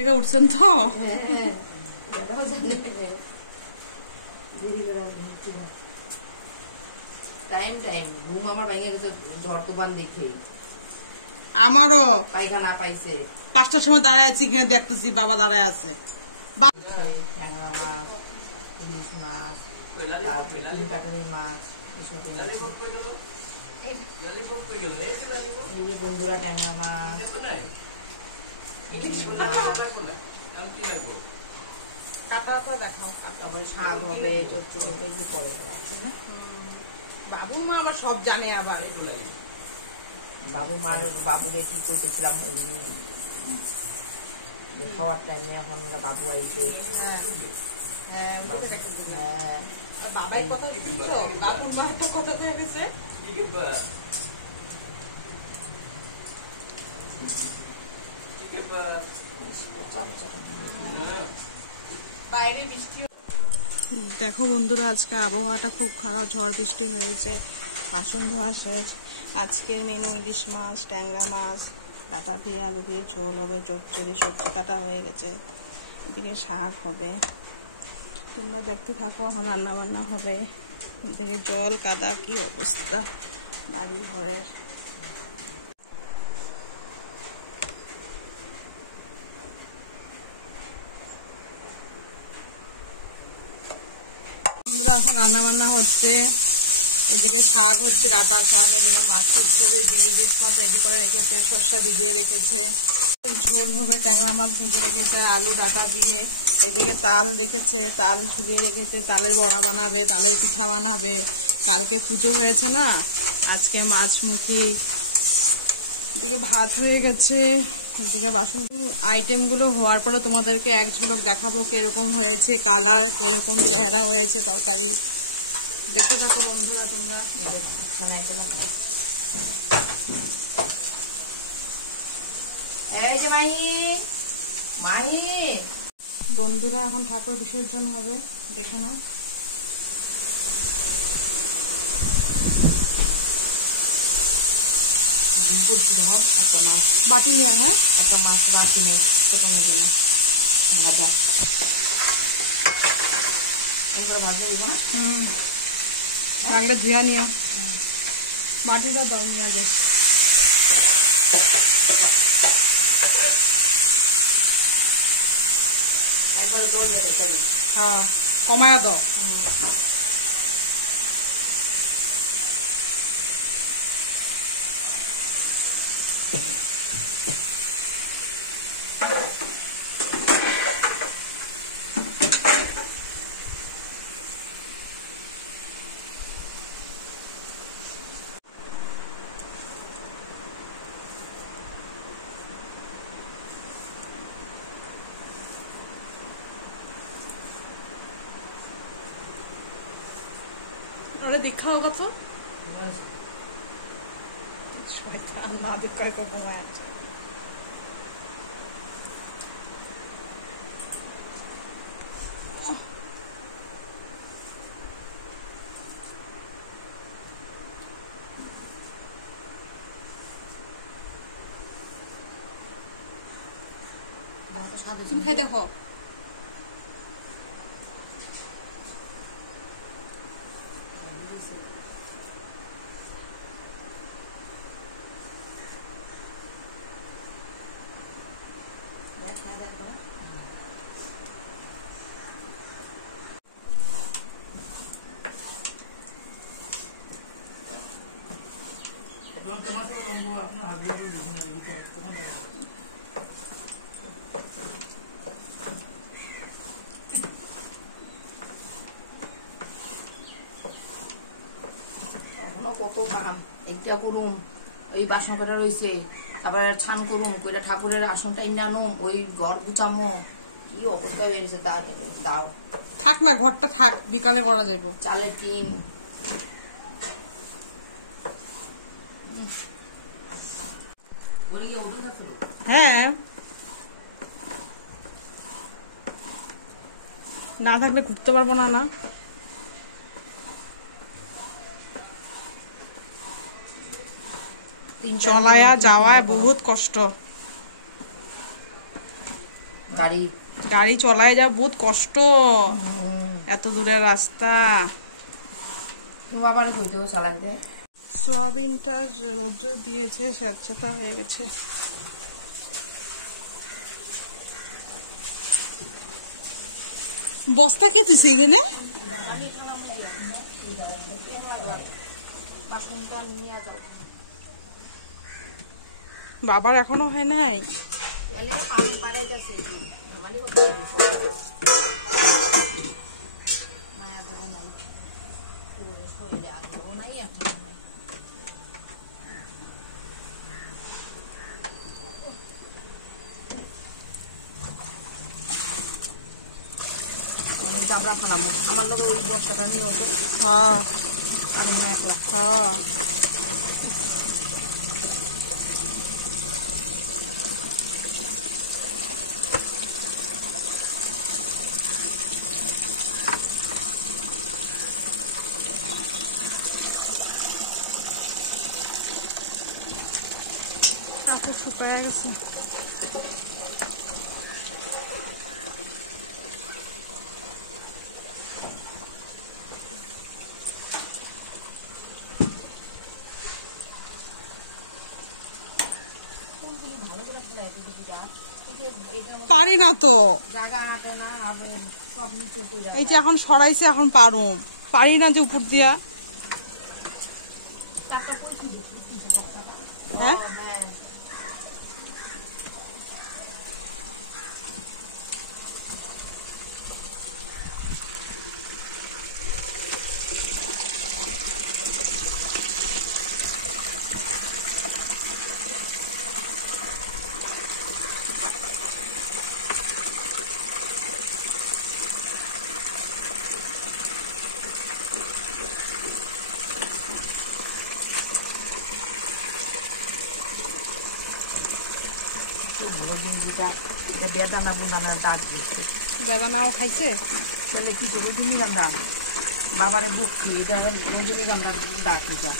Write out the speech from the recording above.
থেকে উঠছেন তো? টাইম টাইম ঘুম আমার ভেঙে গেছে ঝড় তুফান দেখেই। আমারও পায়খানা পাইছে। 5টার সময় দাঁড়ায় আছি, এখানে দেখতেছি বাবা দাঁড়ায় আছে। ট্যাংরা মাছ, ইলিশ মাছ, তারপরে তিন কাটারি মাছ, বন্ধুরা ট্যাংরা মাছ, তারপরে শাক হবে, চচ্চড়ি হবে, একটু পরে বাবুর মা আবার সব জানে। আবার বাবুকে কি করতেছিলাম খাওয়ার টাইমে, এখন বাবু আইছে। বাবাই কথা শুনছো, বাবুর মা একটা কথা হয়ে গেছে। বাইরে বৃষ্টি। দেখো বন্ধুরা, আজকে আবহাওয়াটা খুব খারাপ, ঝড় বৃষ্টি হয়েছে। বাসন ধোয়া শেষ। আজকের মেনু ইলিশ মাছ, ট্যাংরা মাছ, ডাটা দিয়ে আলু দিয়ে ঝোল হবে, চচ্চড়ি, সবজি কাটা হয়ে গেছে, এদিকে শাক হবে। তোমরা দেখতে থাকো, এখন রান্না বান্না হবে। এদিকে জল কাদা কি অবস্থা বাড়ির ঘরের। এখন রান্না বান্না হচ্ছে, এদিকে শাক হচ্ছে, ডাটা খাওয়ানোর জন্য মাছ কুটতে হবে, ইলিশ মাছ রেডি করে রেখেছে, সবটা ভিজিয়ে রেখেছে। ঝোল হবে, ট্যাংরা মাছ ভেজে রেখেছে আলু ডাটা দিয়ে। এদিকে তাল রেখেছে, তাল ছুলিয়ে রেখেছে, তালের বড়া বানাবে, তালের পিঠা বানাবে। কালকে পুজো হয়েছে না, আজকে মাছমুখী। এদিকে ভাত হয়ে গেছে। এদিকে বাসন আইটেম গুলো হওয়ার পরে তোমাদেরকে এক ঝলক দেখাবো কিরকম হয়েছে, কালার কিরকম চেহারা হয়েছে তরকারি। দেখতে থাকো বন্ধুরা তোমরা। এই যে মাহি মাহি বন্ধুরা, এখন ঠাকুর বিসর্জন হবে, দেখো না। একটা মাছ বাটি নিয়ে, হ্যাঁ একটা মাছ রাখি নেই প্রথমের জন্য ভাজা এইগুলো ভাজা দিব না। লাগলে ধুয়া নিও, বাটিটা দাও নিয়ে যাও। একবারে তোর যেতে চলে। হ্যাঁ, কমায়া দাও। अरे देखा होगा तो शैतान ना देखा को घुमाया। तुम खाई देखो। কত কাম একটা করুম, ওই বাসন কটা রয়েছে, তারপরে ছান করুম, কইটা ঠাকুরের আসনটা ইন্না আনুম, ওই ঘর গুছামো, কি অবস্থা হয়ে গেছে। তার দাও থাক না, ঘরটা থাক, বিকালে করা যাবে। চালের টিন হ্যাঁ, না থাকলে ঘুরতে পারবো না। না চলায়া যাওয়ায় বহুত কষ্ট। গাড়ি গাড়ি চলায় যা বহুত কষ্ট, এত দূরের রাস্তা। বাবার কইতেও চালাই দে। সোয়াবিনটা রোদ্র দিয়েছে, স্যাঁতস্যাঁতা হয়ে গেছে। বস্তা কে তুই সেখানে? আমি খালাম বাসনটা নিয়ে যাও। বাবার এখনো হয় নাই। পানি পাড়াইতেছে চাপড়া ফালাম আমার লোক ওই বস্তাটা নিয়ে হতো। হ্যাঁ আমি না একলা। হ্যাঁ কাপড় শুকায় গেছে। পারি না তো, এই যে এখন সরাইছে, এখন পারি না যে উপর দিয়া। হ্যাঁ বেদানা বুদানার দাগ দিচ্ছে। বেদানাও খাইছে তাহলে কি রজনীগন্ধা বাবারে বুক এটা রজনীগন্ধার দাগ এটা।